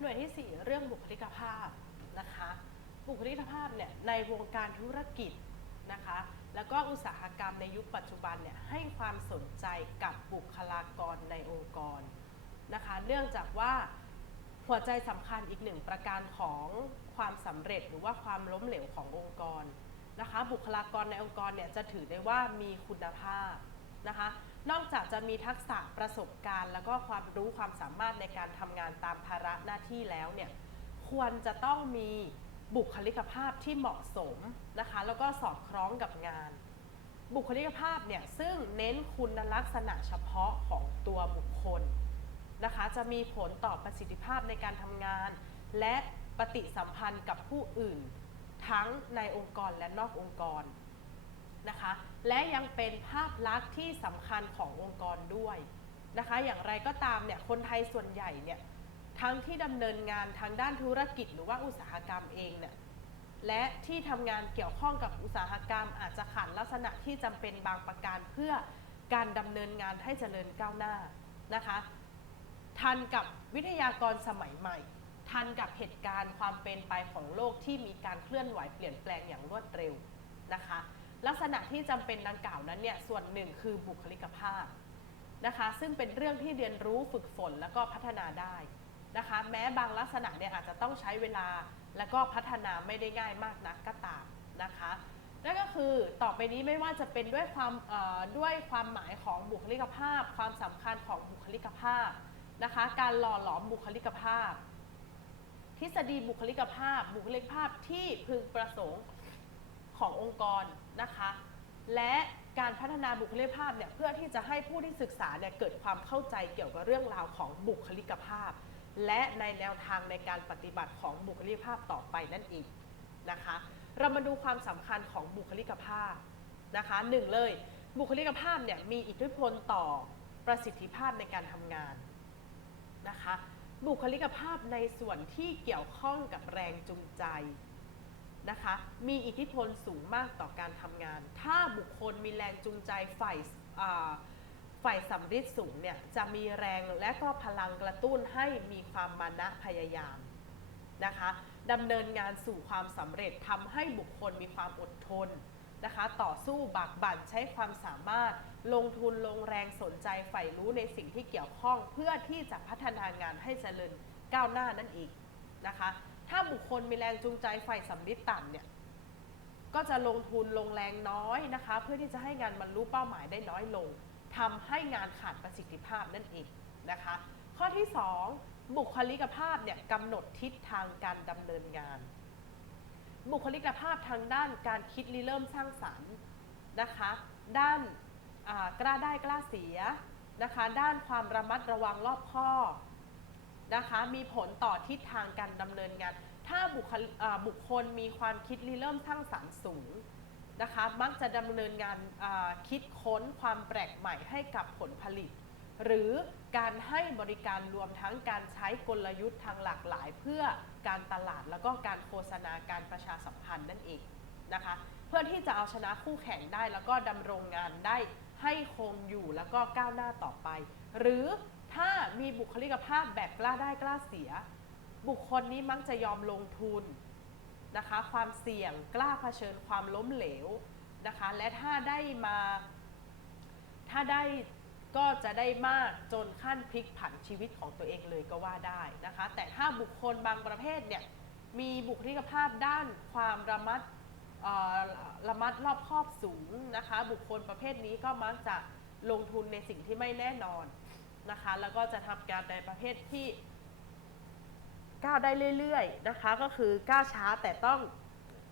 หน่วยที่ 4 เรื่องบุคลิกภาพนะคะ บุคลิกภาพเนี่ยในวงการธุรกิจนะคะ แล้วก็อุตสาหกรรมในยุคปัจจุบันเนี่ยให้ความสนใจกับบุคลากรในองค์กรนะคะ เนื่องจากว่าหัวใจสำคัญอีกหนึ่งประการของความสำเร็จหรือว่าความล้มเหลวขององค์กรนะคะ บุคลากรในองค์กรเนี่ยจะถือได้ว่ามีคุณภาพนะคะ นอกจากจะมีทักษะประสบการณ์ แล้วก็ความรู้ความสามารถในการทำงานตามภาระหน้าที่แล้วเนี่ยควรจะต้องมีบุคลิกภาพที่เหมาะสมนะคะแล้วก็สอดคล้องกับงาน บุคลิกภาพเนี่ยซึ่งเน้นคุณลักษณะเฉพาะของตัวบุคคลนะคะจะมีผลต่อประสิทธิภาพในการทำงาน และปฏิสัมพันธ์กับผู้อื่น ทั้งในองค์กรและนอกองค์กร นะคะ และยังเป็นภาพลักษณ์ที่สำคัญขององค์กรด้วยนะคะ อย่างไรก็ตามเนี่ยคนไทยส่วนใหญ่เนี่ยทั้งที่ดำเนินงานทางด้านธุรกิจหรือว่าอุตสาหกรรมเองเนี่ยและที่ทำงานเกี่ยวข้องกับอุตสาหกรรม อาจจะขาดลักษณะที่จำเป็นบางประการเพื่อการดำเนินงานให้เจริญก้าวหน้านะคะ ทันกับวิทยากรสมัยใหม่ ทันกับเหตุการณ์ความเป็นไปของโลกที่มีการเคลื่อนไหวเปลี่ยนแปลงอย่างรวดเร็วนะคะ ลักษณะที่จำเป็นดังกล่าวนั้นเนี่ยส่วนหนึ่งคือบุคลิกภาพนะคะ ซึ่งเป็นเรื่องที่เรียนรู้ฝึกฝนแล้วก็พัฒนาได้นะคะ แม้บางลักษณะเนี่ยอาจจะต้องใช้เวลาแล้วก็พัฒนาไม่ได้ง่ายมากนักก็ตามนะคะนั่นก็คือต่อไปนี้ไม่ว่าจะเป็นด้วยความด้วยความหมายของบุคลิกภาพ ความสำคัญของบุคลิกภาพนะคะ การหล่อหลอมบุคลิกภาพ ทฤษฎีบุคลิกภาพ บุคลิกภาพที่พึงประสงค์ ขององค์กรนะคะ และการพัฒนาบุคลิกภาพเนี่ยเพื่อที่จะให้ผู้ที่ศึกษาเนี่ยเกิดความเข้าใจเกี่ยวกับเรื่องราวของบุคลิกภาพ และในแนวทางในการปฏิบัติของบุคลิกภาพต่อไปนั่นเองนะคะ เรามาดูความสำคัญของบุคลิกภาพนะคะหนึ่งเลยบุคลิกภาพเนี่ยมีอิทธิพลต่อประสิทธิภาพในการทำงานนะคะบุคลิกภาพในส่วนที่เกี่ยวข้องกับแรงจูงใจ นะคะ มีอิทธิพลสูงมากต่อการทำงาน ถ้าบุคคลมีแรงจูงใจฝ่ายอ่าฝ่ายสำริดสูงเนี่ยจะมีแรงและก็พลังกระตุ้นให้มีความมานะพยายามนะคะดำเนินงานสู่ความสำเร็จทำให้บุคคลมีความอดทนนะคะ ต่อสู้บากบั่นใช้ความสามารถลงทุนลงแรงสนใจใฝ่รู้ในสิ่งที่เกี่ยวข้อง เพื่อที่จะพัฒนางานให้เจริญก้าวหน้านั่นเองนะคะ ถ้าบุคคลมีแรงจูงใจฝ่ายสำลิดต่ำเนี่ยก็จะลงทุนลงแรงน้อยนะคะ เพื่อที่จะให้งานบรรลุเป้าหมายได้น้อยลงทำให้งานขาดประสิทธิภาพนั่นเองนะคะ ข้อที่ 2 บุคลิกภาพเนี่ยกำหนดทิศทางการดำเนินงาน บุคลิกภาพทางด้านการคิดริเริ่มสร้างสรรค์นะคะ ด้านกล้าได้กล้าเสียนะคะ ด้านความระมัดระวังรอบคอบ นะคะมีผลต่อทิศทางการดำเนินงาน ถ้าบุคบุคคลมีความคิดริเริ่มสร้างสรรค์สูงนะคะมักจะดำเนินงานคิดค้นความแปลกใหม่ให้กับผลผลิต หรือการให้บริการรวมทั้งการใช้กลยุทธ์ทางหลากหลาย เพื่อการตลาดแล้วก็การโฆษณาการประชาสัมพันธ์นั่นเองนะคะเพื่อที่จะเอาชนะคู่แข่งได้แล้วก็ดำรงงานได้ให้คงอยู่แล้วก็ก้าวหน้าต่อไป หรือ มีบุคลิกภาพแบบกล้าได้กล้าเสีย บุคคลนี้มักจะยอมลงทุนนะคะ ความเสี่ยงกล้าเผชิญความล้มเหลวนะคะ และถ้าได้มา ถ้าได้ก็จะได้มากจนขั้นพลิกผันชีวิตของตัวเองเลยก็ว่าได้นะคะ แต่ถ้าบุคคลบางประเภทเนี่ยมีบุคลิกภาพด้านความระมัดระมัดรอบคอบสูงนะคะ บุคคลประเภทนี้ก็มักจะลงทุนในสิ่งที่ไม่แน่นอน นะคะ แล้วก็จะทำการในประเภทที่ก้าวได้เรื่อยๆนะคะ ก็คือก้าวช้าแต่ต้อง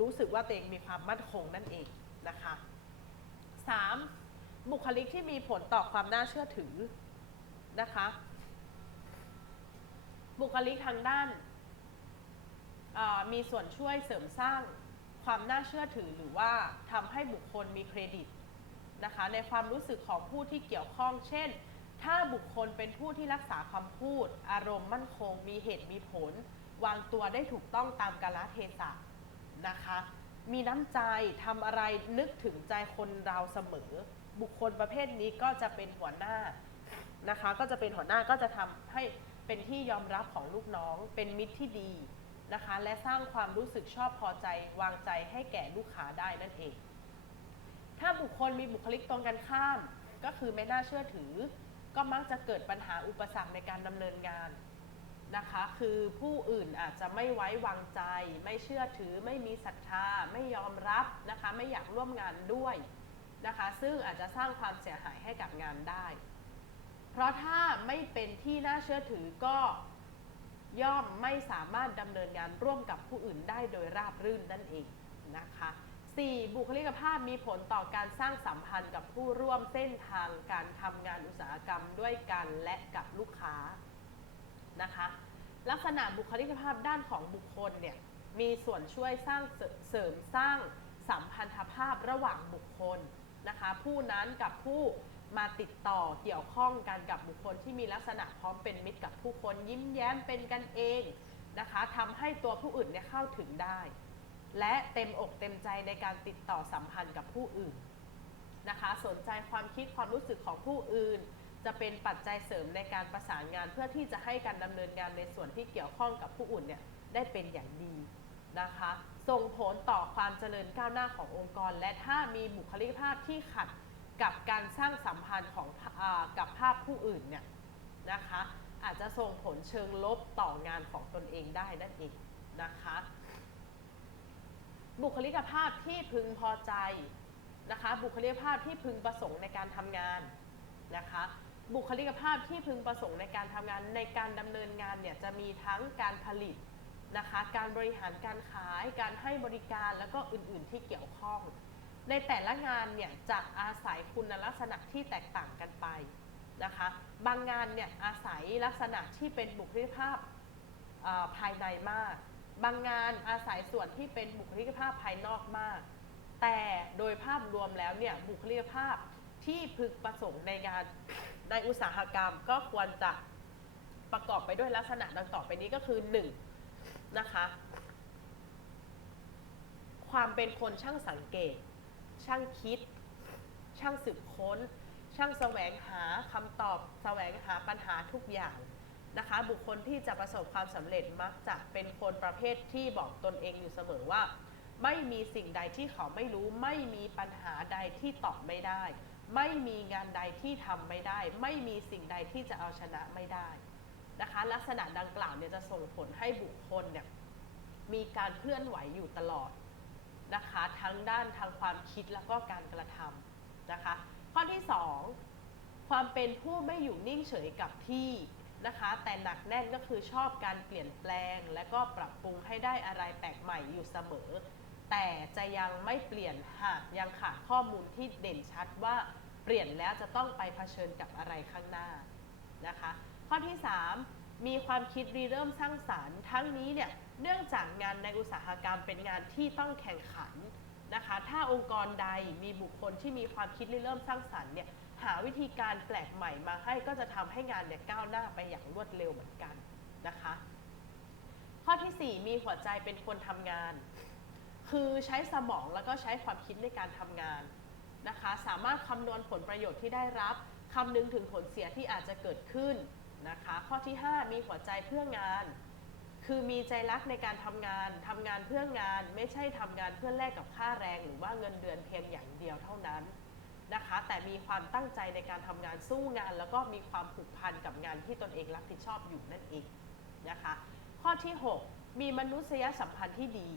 รู้สึกว่าตัวเองมีความมั่นคงนั่นเองนะคะ 3. บุคลิกที่มีผลต่อความน่าเชื่อถือนะคะ บุคลิกทางด้านมีส่วนช่วยเสริมสร้างความน่าเชื่อถือหรือว่าทำให้บุคคลมีเครดิตนะคะ ในความรู้สึกของผู้ที่เกี่ยวข้อง เช่น ถ้าบุคคลเป็นผู้ที่รักษาคำพูด อารมณ์มั่นคง มีเหตุมีผล วางตัวได้ถูกต้องตามกาลเทศะนะคะ มีน้ำใจทำอะไรนึกถึงใจคนเราเสมอ บุคคลประเภทนี้ก็จะเป็นหัวหน้านะคะ ก็จะเป็นหัวหน้าก็จะทำให้เป็นที่ยอมรับของลูกน้อง เป็นมิตรที่ดีนะคะ และสร้างความรู้สึกชอบพอใจ วางใจให้แก่ลูกค้าได้นั่นเอง ถ้าบุคคลมีบุคลิกตรงกันข้าม ก็คือไม่น่าเชื่อถือ ก็มักจะเกิดปัญหาอุปสรรคในการดำเนินงานนะคะ คือผู้อื่นอาจจะไม่ไว้วางใจ ไม่เชื่อถือ ไม่มีศรัทธา ไม่ยอมรับนะคะ ไม่อยากร่วมงานด้วยนะคะ ซึ่งอาจจะสร้างความเสียหายให้กับงานได้ เพราะถ้าไม่เป็นที่น่าเชื่อถือก็ย่อมไม่สามารถดำเนินงานร่วมกับผู้อื่นได้โดยราบรื่นนั่นเองนะคะ 4. บุคลิกภาพมีผลต่อการสร้างสัมพันธ์กับผู้ร่วมเส้นทางการทำงานอุตสาหกรรมด้วยกันและกับลูกค้านะคะลักษณะบุคลิกภาพด้านของบุคคลเนี่ยมีส่วนช่วยสร้างเสเสริมสร้างสัมพันธภาพระหว่างบุคคลนะคะผู้นั้นกับผู้มาติดต่อเกี่ยวข้องกันกับบุคคลที่มีลักษณะพร้อมเป็นมิตรกับผู้คนยิ้มแย้มเป็นกันเองนะคะทำให้ตัวผู้อื่นเนี่ยเข้าถึงได้ และเต็มอกเต็มใจในการติดต่อสัมพันธ์กับผู้อื่นนะคะ สนใจความคิดความรู้สึกของผู้อื่น จะเป็นปัจจัยเสริมในการประสานงาน เพื่อที่จะให้การดำเนินงานในส่วนที่เกี่ยวข้องกับผู้อื่นเนี่ยได้เป็นอย่างดีนะคะ ส่งผลต่อความเจริญก้าวหน้าขององค์กร และถ้ามีบุคลิกภาพที่ขัดกับการสร้างสัมพันธ์ของอกับภาพผู้อื่นเนี่ยนะคะ อาจจะส่งผลเชิงลบต่องานของตนเองได้นั่นเองนะคะ บุคลิกภาพที่พึงพอใจนะคะ บุคลิกภาพที่พึงประสงค์ในการทำงานนะคะ บุคลิกภาพที่พึงประสงค์ในการทำงานในการดำเนินงานเนี่ยจะมีทั้งการผลิตนะคะ การบริหารการขาย การให้บริการแล้วก็อื่นๆที่เกี่ยวข้อง ในแต่ละงานเนี่ยจะอาศัยคุณลักษณะที่แตกต่างกันไปนะคะ บางงานเนี่ยอาศัยลักษณะที่เป็นบุคลิกภาพภายในมาก บางงานอาศัยส่วนที่เป็นบุคลิกภาพภายนอกมาก แต่โดยภาพรวมแล้วเนี่ยบุคลิกภาพที่พึงประสงค์ในงานในอุตสาหกรรมก็ควรจะประกอบไปด้วยลักษณะดังต่อไปนี้ก็คือ1นะคะ ความเป็นคนช่างสังเกต ช่างคิด ช่างสืบค้น ช่างแสวงหาคำตอบ แสวงหาปัญหาทุกอย่าง นะคะ บุคคลที่จะประสบความสำเร็จมักจะเป็นคนประเภทที่บอกตนเองอยู่เสมอว่า ไม่มีสิ่งใดที่เขาไม่รู้ ไม่มีปัญหาใดที่ตอบไม่ได้ ไม่มีงานใดที่ทำไม่ได้ ไม่มีสิ่งใดที่จะเอาชนะไม่ได้นะคะ ลักษณะดังกล่าวเนี่ยจะส่งผลให้บุคคลเนี่ยมีการเคลื่อนไหวอยู่ตลอดนะคะ ทั้งด้านทางความคิดแล้วก็การกระทำนะคะ ข้อที่ 2 ความเป็นผู้ไม่อยู่นิ่งเฉยกับที่ นะคะ แต่หนักแน่นก็คือชอบการเปลี่ยนแปลง และก็ปรับปรุงให้ได้อะไรแปลกใหม่อยู่เสมอ แต่จะยังไม่เปลี่ยนหากยังขาดข้อมูลที่เด่นชัดว่าเปลี่ยนแล้วจะต้องไปเผชิญกับอะไรข้างหน้านะคะ ข้อที่ 3 มีความคิดรีเริ่มสร้างสารรค์ ทั้งนี้เนี่ยเนื่องจากงานในอุตสาหกรรมเป็นงานที่ต้องแข่งขันนะคะ ถ้าองค์กรใดมีบุคคลที่มีความคิดริเริ่มสร้างสรรค์เนี่ย หาวิธีการแปลกใหม่มาให้ก็จะทำให้งานเนี่ยก้าวหน้าไปอย่างรวดเร็วเหมือนกันนะคะ ข้อทีสี่ 4 มีหัวใจเป็นคนทำงาน คือใช้สมองแล้วก็ใช้ความคิดในการทำงานนะคะ สามารถคำนวณผลประโยชน์ที่ได้รับคำนึงถึงผลเสียที่อาจจะเกิดขึ้นนะคะ ข้อที่ 5 มีหัวใจเพื่องาน คือมีใจรักในการทำงานทำงานเพื่องาน ไม่ใช่ทำงานเพื่อแลกกับค่าแรง หรือว่าเงินเดือนเพียงอย่างเดียวเท่านั้น นะคะ แต่มีความตั้งใจในการทำงานสู้งาน แล้วก็มีความผูกพันกับงานที่ตนเองรับผิดชอบอยู่นั่นเองนะคะ ข้อที่ 6 มีมนุษยสัมพันธ์ที่ดี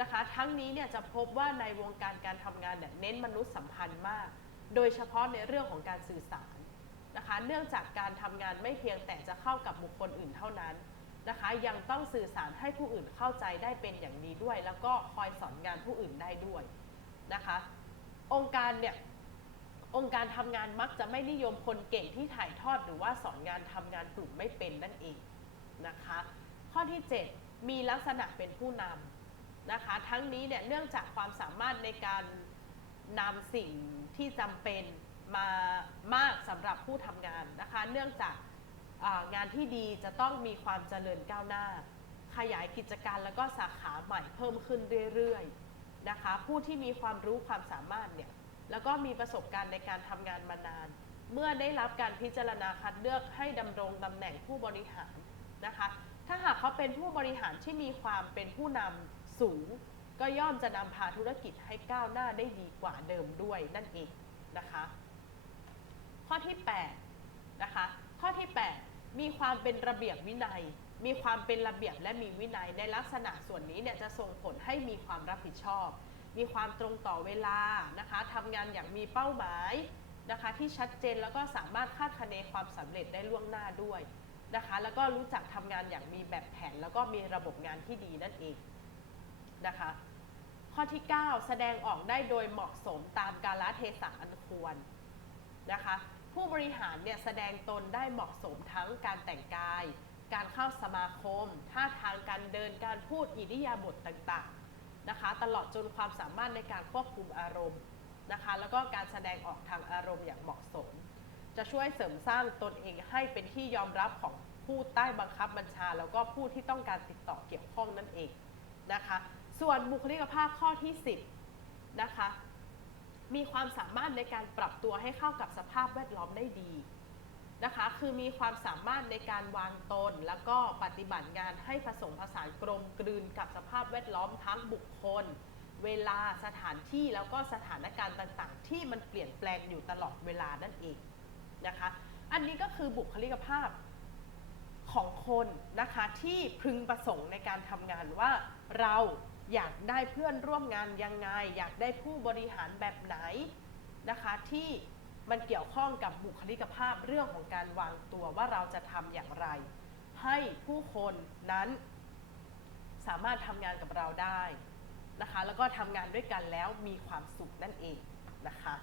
นะคะ ทั้งนี้เนี่ยจะพบว่าในวงการการทำงานเนี่ยเน้นมนุษยสัมพันธ์มาก โดยเฉพาะในเรื่องของการสื่อสารนะคะ เนื่องจากการทำงานไม่เพียงแต่จะเข้ากับบุคคลอื่นเท่านั้นนะคะ ยังต้องสื่อสารให้ผู้อื่นเข้าใจได้เป็นอย่างดีด้วย แล้วก็คอยสอนงานผู้อื่นได้ด้วยนะคะ องค์การเนี่ย องค์การทำงานมักจะไม่นิยมคนเก่งที่ถ่ายทอดหรือว่าสอนงานทำงานกลุ่มไม่เป็นนั่นเองนะคะ ข้อที่ 7 มีลักษณะเป็นผู้นำนะคะ ทั้งนี้เนี่ยเนื่องจากความสามารถในการนำสิ่งที่จำเป็นมามากสำหรับผู้ทำงานนะคะ เนื่องจากงานที่ดีจะต้องมีความเจริญก้าวหน้า ขยายกิจการแล้วก็สาขาใหม่เพิ่มขึ้นเรื่อยๆนะคะ ผู้ที่มีความรู้ความสามารถเนี่ย แล้วก็มีประสบการณ์ในการทำงานมานาน เมื่อได้รับการพิจารณาคัดเลือกให้ดำรงตำแหน่งผู้บริหารนะคะ ถ้าหากเขาเป็นผู้บริหารที่มีความเป็นผู้นำสูง ก็ย่อมจะนำพาธุรกิจให้ก้าวหน้าได้ดีกว่าเดิมด้วยนั่นเองนะคะ ข้อที่8นะคะข้อที่ 8 มีความเป็นระเบียบวินัย มีความเป็นระเบียบและมีวินัยในลักษณะส่วนนี้เนี่ยจะส่งผลให้มีความรับผิดชอบ มีความตรงต่อเวลานะคะทำงานอย่างมีเป้าหมายนะคะที่ชัดเจนแล้วก็สามารถคาดคะเนความสำเร็จได้ล่วงหน้าด้วยนะคะแล้วก็รู้จักทำงานอย่างมีแบบแผน แล้วก็มีระบบงานที่ดีนั่นเองนะคะข้อที่ 9 แสดงออกได้โดยเหมาะสมตามกาลเทศะอันควรนะคะผู้บริหารเนี่ยแสดงตนได้เหมาะสมทั้งการแต่งกาย การเข้าสมาคม ท่าทางการเดินการพูดอิริยาบถต่างๆ นะคะ ตลอดจนความสามารถในการควบคุมอารมณ์นะคะ แล้วก็การแสดงออกทางอารมณ์อย่างเหมาะสม จะช่วยเสริมสร้างตนเองให้เป็นที่ยอมรับของผู้ใต้บังคับบัญชา แล้วก็ผู้ที่ต้องการติดต่อเกี่ยวข้องนั่นเองนะคะ ส่วนบุคลิกภาพข้อที่ 10นะคะ มีความสามารถในการปรับตัวให้เข้ากับสภาพแวดล้อมได้ดี นะคะ คือมีความสามารถในการวางตน แล้วก็ปฏิบัติงานให้ผสมผสานกลมกลืนกับสภาพแวดล้อมทั้งบุคคล เวลาสถานที่แล้วก็สถานการณ์ต่างๆ ที่มันเปลี่ยนแปลงอยู่ตลอดเวลานั่นเองนะคะ อันนี้ก็คือบุคลิกภาพของคนนะคะที่พึงประสงค์ในการทำงานว่าเราอยากได้เพื่อนร่วมงานยังไง อยากได้ผู้บริหารแบบไหนนะคะที่ มันเกี่ยวข้องกับบุคลิกภาพเรื่องของการวางตัวว่าเราจะทำอย่างไร ให้ผู้คนนั้นสามารถทำงานกับเราได้นะคะ แล้วก็ทำงานด้วยกันแล้วมีความสุขนั่นเองนะคะ